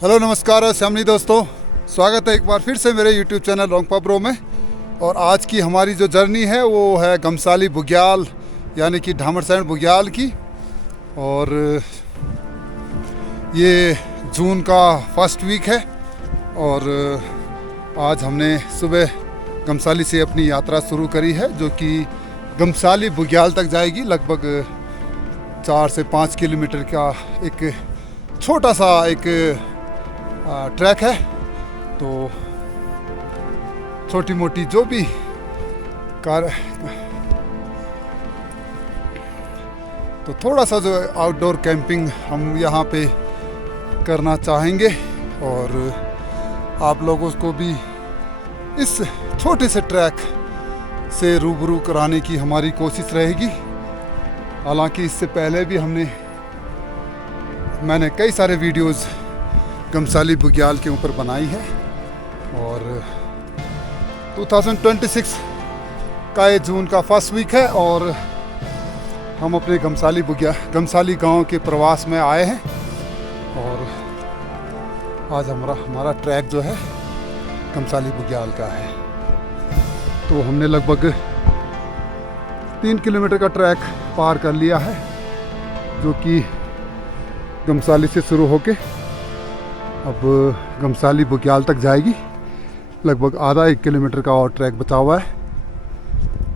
Hello नमस्कार श्यामली दोस्तों, स्वागत है एक बार फिर से मेरे YouTube चैनल रोंगपा ब्रो में। और आज की हमारी जो जर्नी है वो है गमसाली बुग्याल यानी कि ढामरसैंण बुग्याल की। और ये जून का फर्स्ट वीक है और आज हमने सुबह गमसाली से अपनी यात्रा शुरू करी है जो कि गमसाली बुग्याल तक जाएगी। लगभग 4 से 5 किलोमीटर का एक छोटा सा एक ट्रैक है। तो छोटी मोटी जो भी तो थोड़ा सा जो आउटडोर कैंपिंग हम यहाँ पे करना चाहेंगे और आप लोगों को भी इस छोटे से ट्रैक से रूबरू कराने की हमारी कोशिश रहेगी। हालांकि इससे पहले भी मैंने कई सारे वीडियोस गमसाली बुग्याल के ऊपर बनाई है और 2026 का ये जून का फर्स्ट वीक है और हम अपने गमसाली गांव के प्रवास में आए हैं। और आज हमारा ट्रैक जो है गमसाली बुग्याल का है। तो हमने लगभग 3 किलोमीटर का ट्रैक पार कर लिया है जो कि गमसाली से शुरू होके अब गमसाली बुग्याल तक जाएगी। लगभग आधा 1 किलोमीटर का और ट्रैक बचा हुआ है।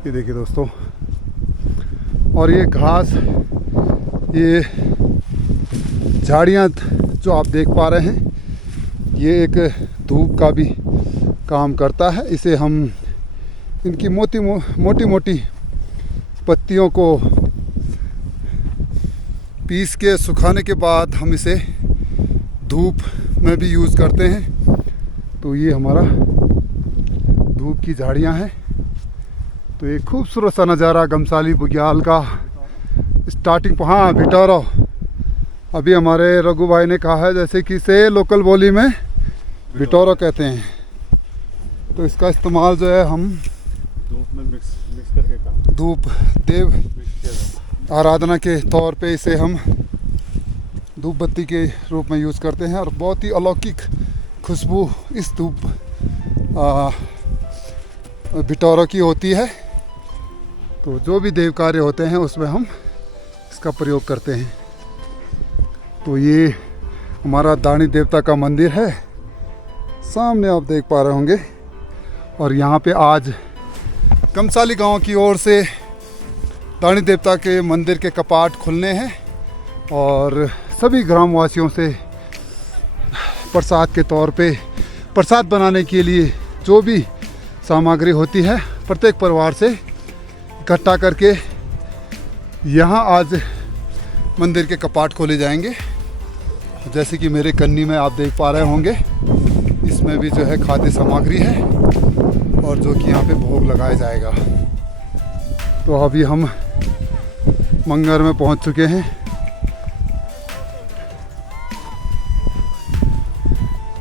ये देखिए दोस्तों, और ये घास, ये झाड़ियाँ जो आप देख पा रहे हैं, ये एक धूप का भी काम करता है। इसे हम इनकी मोटी मोटी पत्तियों को पीस के सुखाने के बाद हम इसे धूप में भी यूज़ करते हैं। तो ये हमारा धूप की झाड़ियाँ हैं। तो एक खूबसूरत सा नज़ारा गमसाली बुग्याल का स्टार्टिंग। हाँ भिटोरो, अभी हमारे रघु भाई ने कहा है जैसे कि इसे लोकल बोली में भिटोरो कहते हैं। तो इसका इस्तेमाल जो है हम धूप में मिक्स करके धूप देव आराधना के तौर पे इसे हम धूप बत्ती के रूप में यूज़ करते हैं। और बहुत ही अलौकिक खुशबू इस धूप भिटोरो की होती है। तो जो भी देव कार्य होते हैं उसमें हम इसका प्रयोग करते हैं। तो ये हमारा दानी देवता का मंदिर है, सामने आप देख पा रहे होंगे। और यहाँ पे आज गमसाली गांव की ओर से दानी देवता के मंदिर के कपाट खुलने हैं और सभी ग्रामवासियों से प्रसाद के तौर पे प्रसाद बनाने के लिए जो भी सामग्री होती है प्रत्येक परिवार से इकट्ठा करके यहाँ आज मंदिर के कपाट खोले जाएंगे। जैसे कि मेरे कन्नी में आप देख पा रहे होंगे, इसमें भी जो है खाद्य सामग्री है और जो कि यहाँ पे भोग लगाया जाएगा। तो अभी हम मंगर में पहुँच चुके हैं।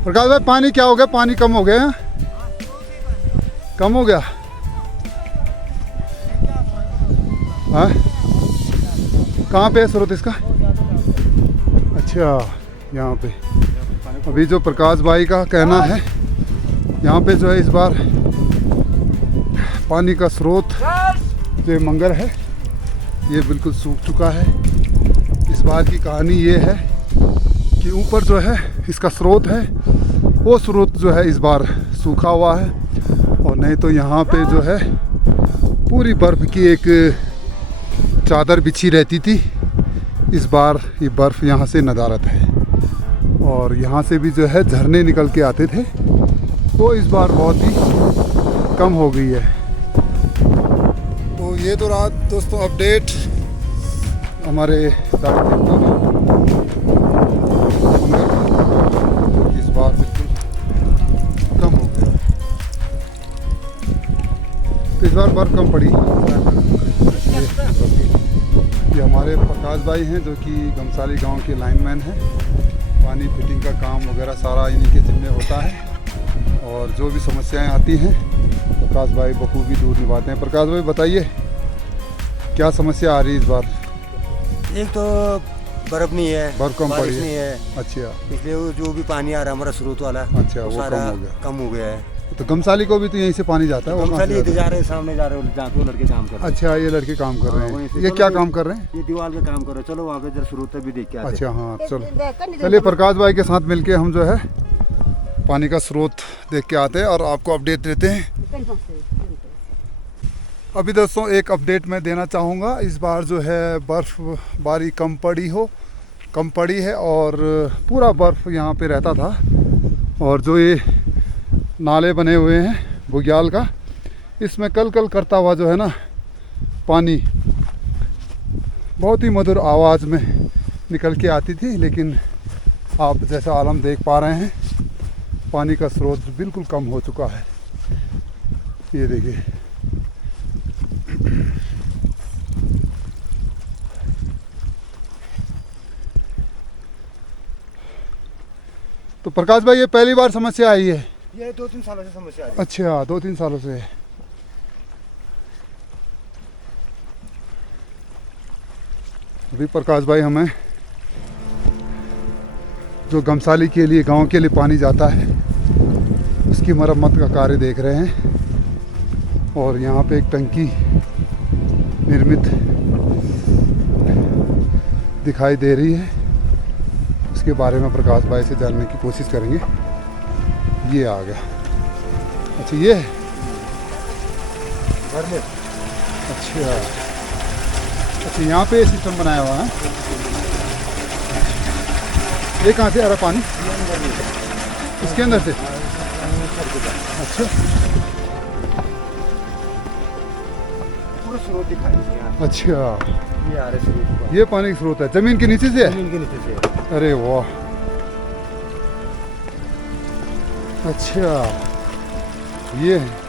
प्रकाश भाई, पानी क्या हो गया? पानी कम हो गया? कम हो गया? हाँ, कहाँ पे है स्रोत इसका? अच्छा, यहाँ पे। अभी जो प्रकाश भाई का कहना है, यहाँ पे जो है इस बार पानी का स्रोत जो मंगर है ये बिल्कुल सूख चुका है। इस बार की कहानी ये है कि ऊपर जो है इसका स्रोत है, वो स्रोत जो है इस बार सूखा हुआ है। और नहीं तो यहाँ पे जो है पूरी बर्फ़ की एक चादर बिछी रहती थी। इस बार ये बर्फ़ यहाँ से नदारद है और यहाँ से भी जो है झरने निकल के आते थे, वो इस बार बहुत ही कम हो गई है। तो ये तो रहा दोस्तों अपडेट हमारे दानी देवता में। इस बार बिल्कुल कम हो गया। तो इस बार बर्फ कम पड़ी। ये हमारे प्रकाश भाई हैं जो कि गमसाली गांव के लाइनमैन हैं। पानी फिटिंग का काम वगैरह सारा इन्हीं के जिम्मे होता है और जो भी समस्याएं आती हैं प्रकाश भाई बखूबी दूर निभाते हैं। प्रकाश भाई बताइए क्या समस्या आ रही है इस बार? एक तो बर्फ नहीं है, बर्फ कम बारिश पड़ी नहीं है। है, अच्छा इसलिए वो जो भी पानी आ रहा है हमारा स्रोत वाला अच्छा, वो सारा कम हो गया। कम हो गया है। तो गमसाली को भी तो यहीं से पानी जाता है, वो कहाँ से गमसाली जाता है? जा रहे हैं, सामने जा रहे हैं, जहाँ पे वो लड़के काम कर रहे हैं। अच्छा, ये लड़के काम कर रहे हाँ, वहीं हैं। से ये चलो क्या ये- काम कर रहे हैं? ये दीवार पे काम कर रहे हैं, चलो वहाँ पे जरा स्रोत भी देख के आते हैं। अच्छा हाँ, चलो चलिए प्रकाश भाई के साथ मिलके हम जो है पानी का स्रोत देख के आते हैं और आपको अपडेट देते हैं। अभी दोस्तों एक अपडेट मैं देना चाहूँगा, इस बार जो है बर्फ़बारी कम पड़ी है और पूरा बर्फ़ यहाँ पे रहता था। और जो ये नाले बने हुए हैं बुग्याल का, इसमें कल करता हुआ जो है ना पानी बहुत ही मधुर आवाज़ में निकल के आती थी, लेकिन आप जैसा आलम देख पा रहे हैं पानी का स्रोत बिल्कुल कम हो चुका है। ये देखिए, तो प्रकाश भाई ये पहली बार समस्या आई है? ये 2-3 सालों से समस्या आ रही अच्छा, 2-3 सालों से। अभी प्रकाश भाई हमें जो गमसाली के लिए गांव के लिए पानी जाता है उसकी मरम्मत का कार्य देख रहे हैं। और यहाँ पे एक टंकी निर्मित दिखाई दे रही है, उसके बारे में प्रकाश भाई से जानने की कोशिश करेंगे। ये आ गया, अच्छा ये है घर में। अच्छा अच्छा, यहाँ पे सिस्टम बनाया हुआ है। ये कहाँ से आ रहा पानी? इसके अंदर से? अच्छा पूरा स्रोत दिखाई दे रहा है। अच्छा, ये आ रहा है स्रोत, ये पानी का स्रोत है, जमीन के नीचे से है? जमीन के नीचे से। अरे वाह, अच्छा ये है।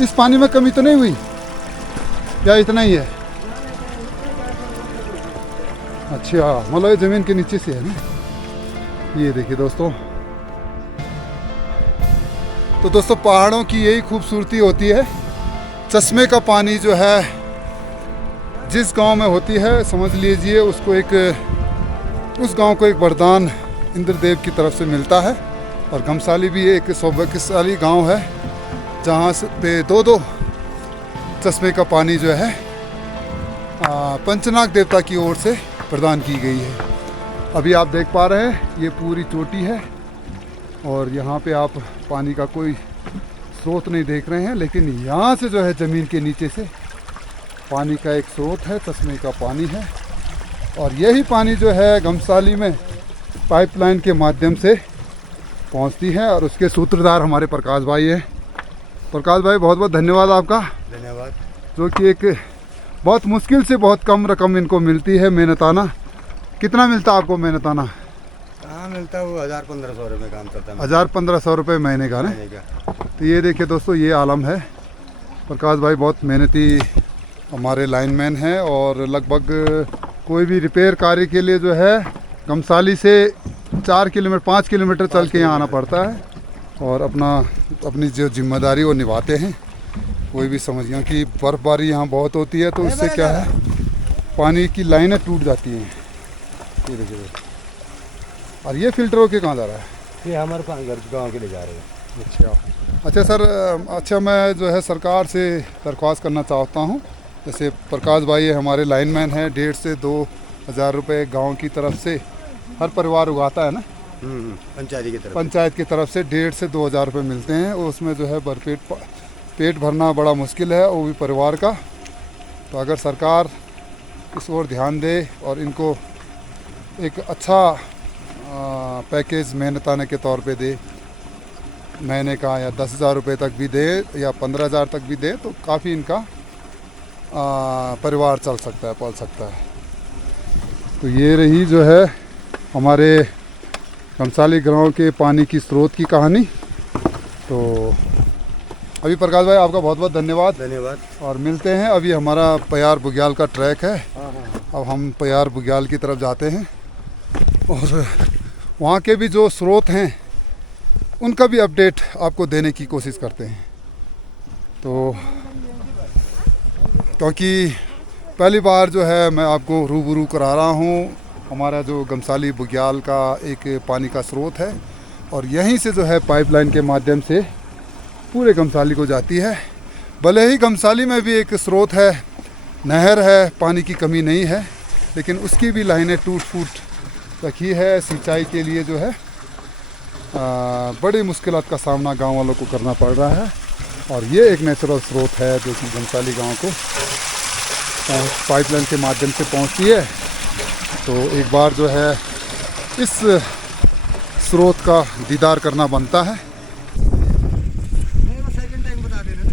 इस पानी में कमी तो नहीं हुई या इतना ही है? अच्छा, मतलब ये जमीन के नीचे से है ना। ये देखिए दोस्तों, तो दोस्तों पहाड़ों की यही खूबसूरती होती है। चश्मे का पानी जो है जिस गांव में होती है, समझ लीजिए उसको उस गांव को एक वरदान इंद्रदेव की तरफ से मिलता है। और गमसाली भी एक सौभाग्यशाली गांव है जहाँ से पे दो चश्मे का पानी जो है पंचनाग देवता की ओर से प्रदान की गई है। अभी आप देख पा रहे हैं ये पूरी चोटी है और यहाँ पे आप पानी का कोई स्रोत नहीं देख रहे हैं, लेकिन यहाँ से जो है ज़मीन के नीचे से पानी का एक स्रोत है, चश्मे का पानी है। और यही पानी जो है गमसाली में पाइपलाइन के माध्यम से पहुँचती है और उसके सूत्रधार हमारे प्रकाश भाई हैं। प्रकाश भाई बहुत बहुत धन्यवाद आपका, धन्यवाद। जो कि एक बहुत मुश्किल से बहुत कम रकम इनको मिलती है मेहनताना। कितना मिलता है आपको मेहनताना? कहाँ मिलता है वो 1000-1500 रुपये काम करता है। 1000-1500 रुपये महीने का ना। महीने का। तो ये देखिए दोस्तों, ये आलम है। प्रकाश भाई बहुत मेहनती हमारे लाइनमैन हैं और लगभग कोई भी रिपेयर कार्य के लिए जो है गमसाली से 5 किलोमीटर चल के यहाँ आना पड़ता है और अपनी जो जिम्मेदारी वो निभाते हैं। कोई भी समझिए कि बर्फ़बारी यहाँ बहुत होती है, तो इससे क्या है पानी की लाइनें टूट जाती हैं। ये देखिए, और ये फिल्टर होके कहाँ जा रहा है? ये हमारे घर गाँव के लिए जा रहे हैं। अच्छा सर, अच्छा मैं जो है सरकार से दरख्वास्त करना चाहता हूँ, जैसे प्रकाश भाई हमारे लाइनमैन हैं, 1,500 से 2,000 रुपये गांव की तरफ से हर परिवार उगाता है ना, पंचायत की तरफ से 1,500 से 2,000 रुपये मिलते हैं। उसमें जो है पेट भरना बड़ा मुश्किल है, वो भी परिवार का। तो अगर सरकार इस ओर ध्यान दे और इनको एक अच्छा पैकेज मेहनताने के तौर पे दे, महीने का या 10,000 रुपये तक भी दे या 15,000 तक भी दे, तो काफ़ी इनका परिवार चल सकता है, पल सकता है। तो ये रही जो है हमारे गमसाली गांव के पानी की स्रोत की कहानी। तो अभी प्रकाश भाई आपका बहुत बहुत धन्यवाद और मिलते हैं। अभी हमारा पयार बुग्याल का ट्रैक है, अब हम पयार बुग्याल की तरफ जाते हैं और वहाँ के भी जो स्रोत हैं उनका भी अपडेट आपको देने की कोशिश करते हैं। तो क्योंकि पहली बार जो है मैं आपको रूबरू करा रहा हूँ। हमारा जो गमसाली बुग्याल का एक पानी का स्रोत है और यहीं से जो है पाइपलाइन के माध्यम से पूरे गमसाली को जाती है। भले ही गमसाली में भी एक स्रोत है, नहर है, पानी की कमी नहीं है, लेकिन उसकी भी लाइनें टूट फूट रखी है। सिंचाई के लिए जो है बड़ी मुश्किलात का सामना गांव वालों को करना पड़ रहा है। और ये एक नेचुरल स्रोत है जो कि गमसाली गांव को पाइपलाइन के माध्यम से पहुंचती है। तो एक बार जो है इस स्रोत का दीदार करना बनता है। नहीं वो सेकंड टाइम बता देना ना।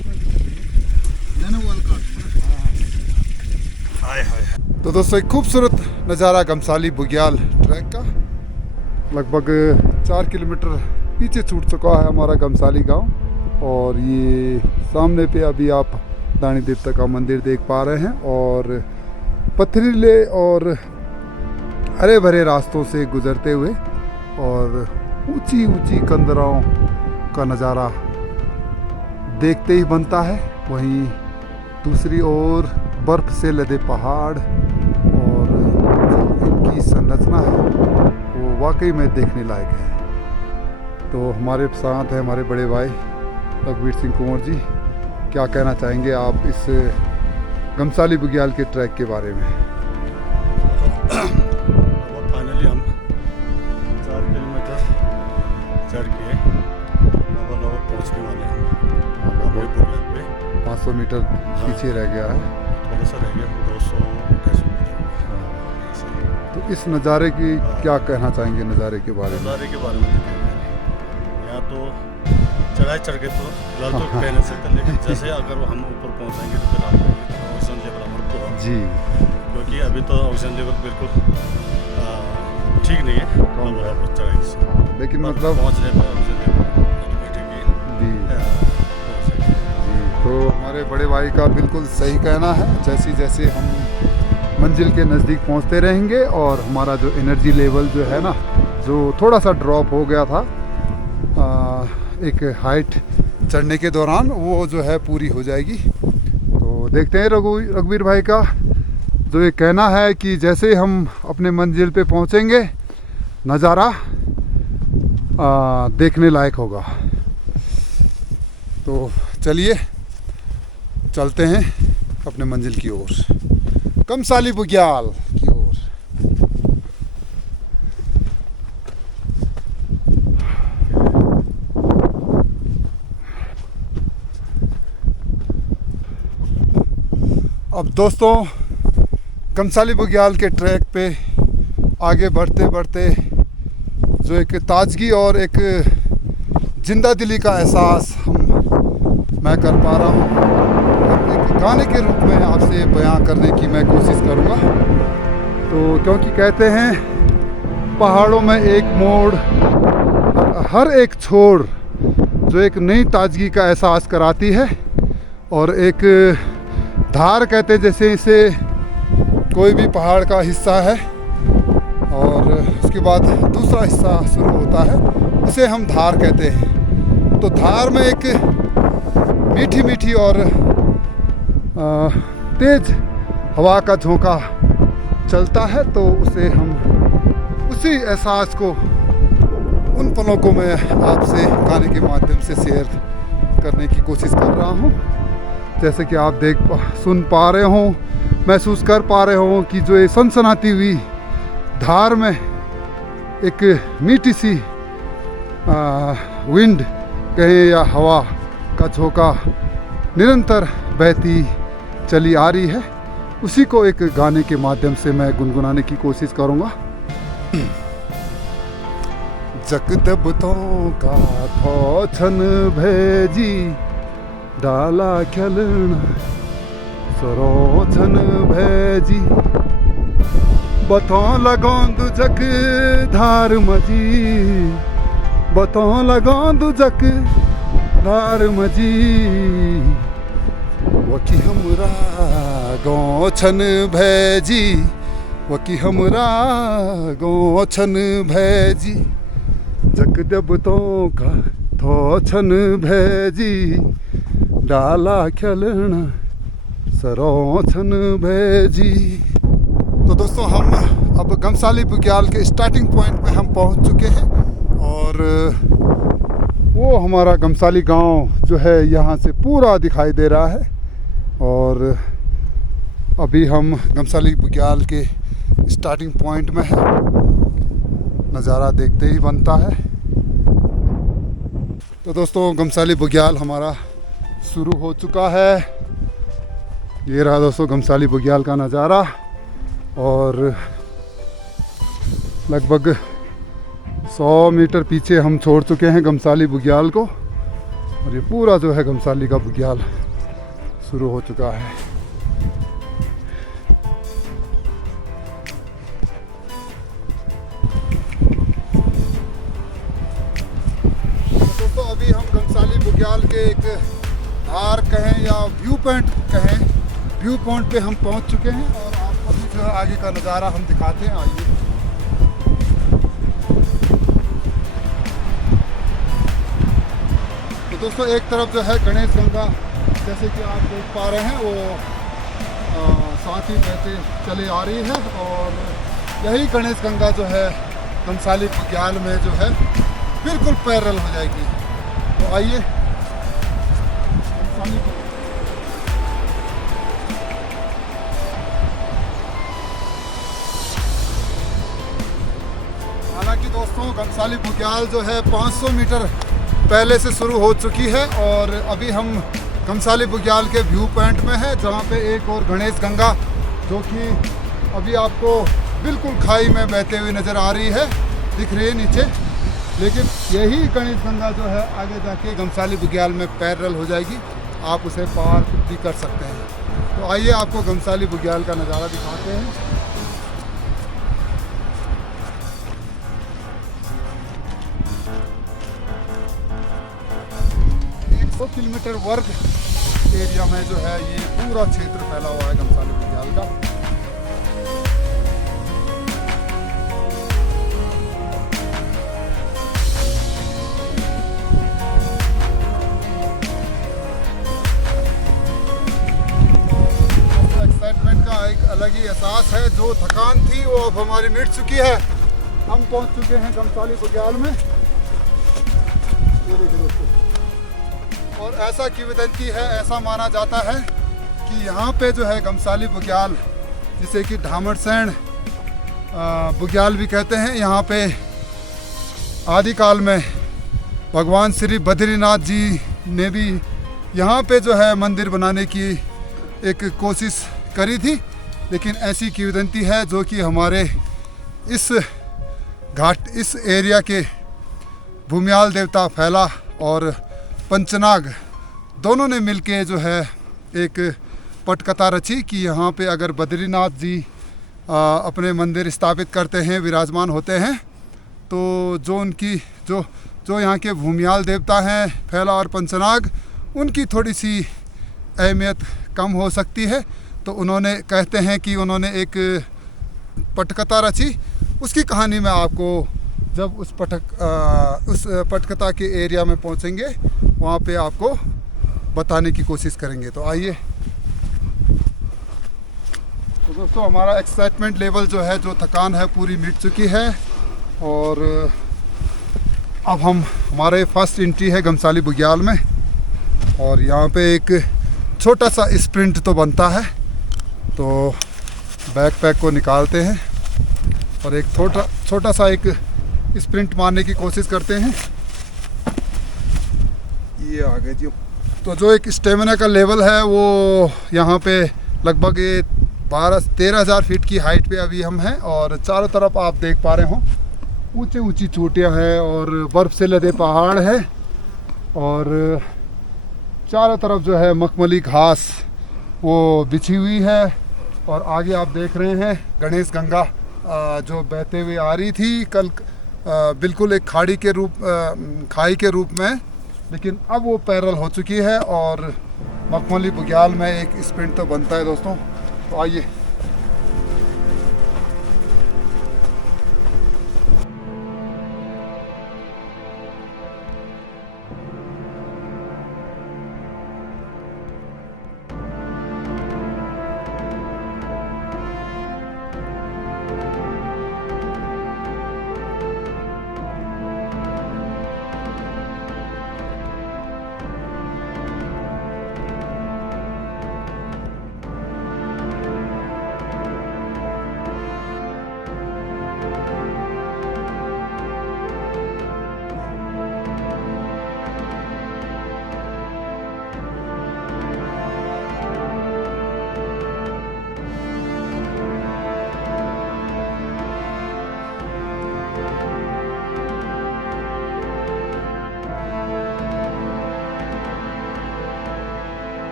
तो दोस्तों एक खूबसूरत नज़ारा गमसाली बुग्याल ट्रैक का। लगभग 4 किलोमीटर पीछे छूट चुका है हमारा गमसाली गांव और ये सामने पे अभी आप दानी देवता का मंदिर देख पा रहे हैं और पथरीले और हरे भरे रास्तों से गुजरते हुए और ऊंची ऊंची कंदराओं का नज़ारा देखते ही बनता है। वहीं दूसरी ओर बर्फ़ से लदे पहाड़ और जो इनकी संरचना है वो वाकई में देखने लायक है। तो हमारे साथ हैं हमारे बड़े भाई रघुवीर सिंह कुंवर जी। क्या कहना चाहेंगे आप इस गमसाली बुग्याल के ट्रैक के बारे में? फाइनली हम 4 किलोमीटर चढ़ के लगभग पहुँचने वाले हैं अपने बुग्याल पे। 500 मीटर पीछे रह गया है, थोड़ा सा रह गया, 228 मीटर। तो इस नज़ारे की क्या कहना चाहेंगे? नज़ारे के बारे में यहाँ तो चढ़ाई चढ़ के तो फिलहाल तो कह नहीं सकते, लेकिन जैसे अगर हम ऊपर पहुँचेंगे तो फिर आप ऑक्सीजन लेवल हमारा पूरा जी, क्योंकि अभी तो ऑक्सीजन लेवल बिल्कुल ठीक नहीं है लगभग चढ़ाई से, लेकिन मतलब पहुँचने पर ऑक्सीजन लेवल जी जी। तो हमारे बड़े भाई का बिल्कुल सही कहना है। जैसे जैसे हम मंजिल के नज़दीक पहुंचते रहेंगे और हमारा जो एनर्जी लेवल जो है ना, जो थोड़ा सा ड्रॉप हो गया था एक हाइट चढ़ने के दौरान, वो जो है पूरी हो जाएगी। तो देखते हैं रघुवीर भाई का जो ये कहना है कि जैसे हम अपने मंजिल पे पहुंचेंगे नज़ारा देखने लायक होगा। तो चलिए चलते हैं अपने मंजिल की ओर, गमसाली बुग्याल की ओर। अब दोस्तों गमसाली बुग्याल के ट्रैक पे आगे बढ़ते बढ़ते जो एक ताजगी और एक जिंदा दिली का एहसास मैं कर पा रहा हूँ, एक गाने के रूप में आपसे बयां करने की मैं कोशिश करूँगा। तो क्योंकि कहते हैं पहाड़ों में एक मोड़, हर एक छोर जो एक नई ताजगी का एहसास कराती है, और एक धार कहते हैं जैसे इसे कोई भी पहाड़ का हिस्सा है और उसके बाद दूसरा हिस्सा शुरू होता है, उसे हम धार कहते हैं। तो धार में एक मीठी मीठी और तेज हवा का झोंका चलता है, तो उसे हम उसी एहसास को, उन पलों को मैं आपसे गाने के माध्यम से शेयर करने की कोशिश कर रहा हूँ। जैसे कि आप सुन पा रहे हो, महसूस कर पा रहे हो कि जो ये सनसनाती हुई धार में एक मीठी सी विंड कहें या हवा का झोंका निरंतर बहती चली आ रही है, उसी को एक गाने के माध्यम से मैं गुनगुनाने की कोशिश करूँगा। जगदबतों का थो छन भेजी डाला खलन सरोछन भेजी बतों लगोंद जक धार मजी, बतों लगोंद जक धार मजी, वकी हमरा गो छन भेजी, वकी हमरा गो छन भेजी, जगदबतों का थो छन भेजी डाला खलन सरों छन भेजी। तो दोस्तों हम अब गमसाली बुग्याल के स्टार्टिंग पॉइंट पे हम पहुंच चुके हैं और वो हमारा गमसाली गांव जो है यहाँ से पूरा दिखाई दे रहा है। और अभी हम गमसाली बुग्याल के स्टार्टिंग पॉइंट में हैं। नज़ारा देखते ही बनता है। तो दोस्तों गमसाली बुग्याल हमारा शुरू हो चुका है। ये रहा दोस्तों गमसाली बुग्याल का नज़ारा और लगभग 100 मीटर पीछे हम छोड़ चुके हैं गमसाली बुग्याल को और ये पूरा जो है गमसाली का बुग्याल शुरू हो चुका है। दोस्तों अभी हम गमसाली बुग्याल के एक धार कहें या व्यू पॉइंट पे हम पहुंच चुके हैं और आपको भी जो है आगे का नज़ारा हम दिखाते हैं। आइए। तो दोस्तों एक तरफ जो है गणेश गंगा जैसे कि आप देख पा रहे हैं वो साथ ही बहते चले आ रही है और यही गणेश गंगा जो है गमसाली बुग्याल में जो है बिल्कुल पैरेलल हो जाएगी। तो आइए हालांकि दोस्तों गमसाली बुग्याल जो है 500 मीटर पहले से शुरू हो चुकी है और अभी हम गमसाली बुग्याल के व्यू पॉइंट में है जहाँ पे एक और गणेश गंगा जो कि अभी आपको बिल्कुल खाई में बहते हुए नज़र आ रही है, दिख रही है नीचे। लेकिन यही गणेश गंगा जो है आगे जाके गमसाली बुग्याल में पैरेलल हो जाएगी, आप उसे पार भी कर सकते हैं। तो आइए आपको गमसाली बुग्याल का नज़ारा दिखाते हैं। 100 किलोमीटर वर्ग एरिया में जो है ये पूरा क्षेत्र फैला हुआ है गमसाली बुग्याल का। एक्साइटमेंट का एक अलग ही एहसास है। जो थकान थी वो अब हमारी मिट चुकी है। हम पहुंच चुके हैं गमसाली बुग्याल में। और ऐसा किंवदंती है, ऐसा माना जाता है कि यहाँ पे जो है गमसाली बुग्याल जिसे कि ढामरसैण बुग्याल भी कहते हैं, यहाँ पे आदिकाल में भगवान श्री बद्रीनाथ जी ने भी यहाँ पे जो है मंदिर बनाने की एक कोशिश करी थी। लेकिन ऐसी किंवदंती है जो कि हमारे इस एरिया के भूमियाल देवता फैला और पंचनाग दोनों ने मिलके जो है एक पटकथा रची कि यहाँ पे अगर बद्रीनाथ जी अपने मंदिर स्थापित करते हैं, विराजमान होते हैं, तो जो यहाँ के भूमियाल देवता हैं फैला और पंचनाग, उनकी थोड़ी सी अहमियत कम हो सकती है। तो उन्होंने कहते हैं कि उन्होंने एक पटकथा रची। उसकी कहानी मैं आपको जब उस पटकथा के एरिया में पहुंचेंगे वहाँ पे आपको बताने की कोशिश करेंगे। तो आइए। तो दोस्तों हमारा एक्साइटमेंट लेवल जो है, जो थकान है, पूरी मिट चुकी है और अब हमारे फर्स्ट एंट्री है गमसाली बुग्याल में और यहाँ पे एक छोटा सा स्प्रिंट तो बनता है। तो बैकपैक को निकालते हैं और एक छोटा सा एक स्प्रिंट मारने की कोशिश करते हैं। ये आगे जी। तो जो एक स्टेमिना का लेवल है वो यहाँ पे लगभग 13,000 फीट की हाइट पे अभी हम हैं और चारों तरफ आप देख पा रहे हो ऊंची चोटियाँ हैं और बर्फ़ से लदे पहाड़ है और चारों तरफ जो है मखमली घास वो बिछी हुई है। और आगे आप देख रहे हैं गणेश गंगा जो बहते हुए आ रही थी कल बिल्कुल एक खाई के रूप में, लेकिन अब वो पैरेलल हो चुकी है और मखमली बुग्याल में एक स्प्रिंट तो बनता है दोस्तों। तो आइए।